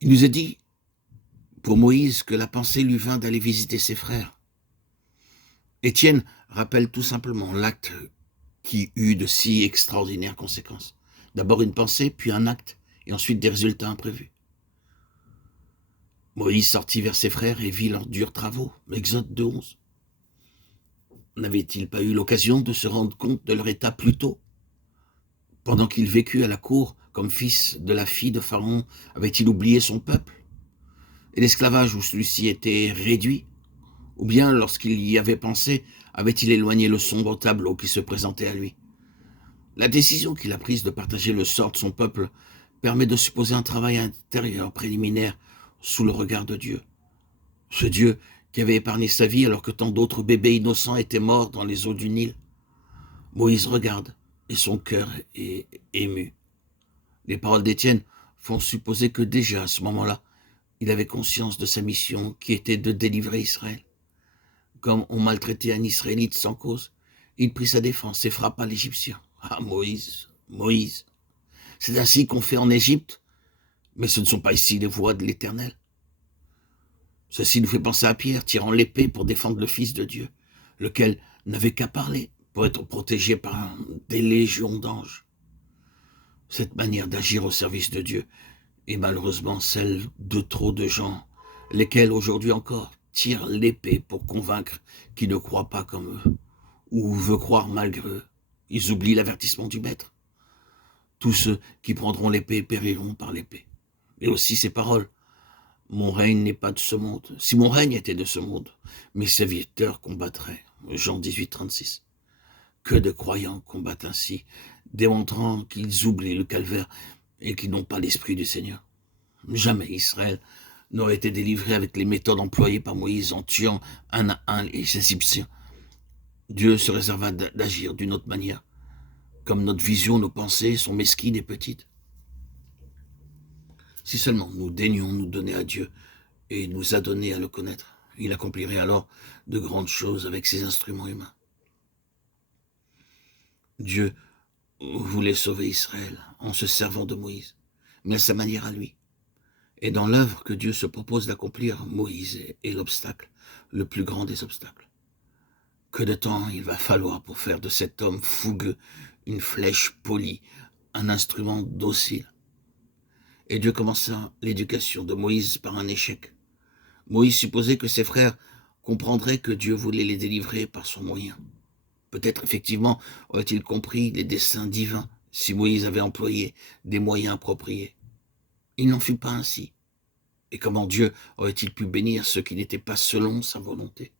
Il nous a dit, pour Moïse, que la pensée lui vint d'aller visiter ses frères. Étienne rappelle tout simplement l'acte qui eut de si extraordinaires conséquences. D'abord une pensée, puis un acte, et ensuite des résultats imprévus. Moïse sortit vers ses frères et vit leurs durs travaux. Exode 2:11. N'avait-il pas eu l'occasion de se rendre compte de leur état plus tôt? Pendant qu'il vécut à la cour comme fils de la fille de Pharaon, avait-il oublié son peuple et l'esclavage où celui-ci était réduit? Ou bien, lorsqu'il y avait pensé, avait-il éloigné le sombre tableau qui se présentait à lui? La décision qu'il a prise de partager le sort de son peuple permet de supposer un travail intérieur préliminaire sous le regard de Dieu. Ce Dieu qui avait épargné sa vie alors que tant d'autres bébés innocents étaient morts dans les eaux du Nil. Moïse regarde et son cœur est ému. Les paroles d'Étienne font supposer que déjà à ce moment-là, il avait conscience de sa mission qui était de délivrer Israël. Comme on maltraitait un Israélite sans cause, il prit sa défense et frappa l'Égyptien. Ah, Moïse, Moïse, c'est ainsi qu'on fait en Égypte, mais ce ne sont pas ici les voies de l'Éternel. Ceci nous fait penser à Pierre tirant l'épée pour défendre le Fils de Dieu, lequel n'avait qu'à parler pour être protégé par des légions d'anges. Cette manière d'agir au service de Dieu est malheureusement celle de trop de gens, lesquels aujourd'hui encore tirent l'épée pour convaincre qui ne croient pas comme eux, ou veut croire malgré eux. Ils oublient l'avertissement du Maître. Tous ceux qui prendront l'épée périront par l'épée. Et aussi ces paroles. Mon règne n'est pas de ce monde. Si mon règne était de ce monde, mes serviteurs combattraient. Jean 18, 36. Que de croyants combattent ainsi, démontrant qu'ils oublient le calvaire et qu'ils n'ont pas l'esprit du Seigneur. Jamais Israël n'aurait été délivré avec les méthodes employées par Moïse en tuant un à un les Égyptiens. Dieu se réserva d'agir d'une autre manière, comme notre vision, nos pensées sont mesquines et petites. Si seulement nous daignions nous donner à Dieu et nous adonner à le connaître, il accomplirait alors de grandes choses avec ses instruments humains. Dieu voulait sauver Israël en se servant de Moïse, mais à sa manière à lui. Et dans l'œuvre que Dieu se propose d'accomplir, Moïse est l'obstacle, le plus grand des obstacles. Que de temps il va falloir pour faire de cet homme fougueux une flèche polie, un instrument docile. Et Dieu commença l'éducation de Moïse par un échec. Moïse supposait que ses frères comprendraient que Dieu voulait les délivrer par son moyen. Peut-être effectivement aurait-il compris les desseins divins si Moïse avait employé des moyens appropriés. Il n'en fut pas ainsi. Et comment Dieu aurait-il pu bénir ceux qui n'étaient pas selon sa volonté?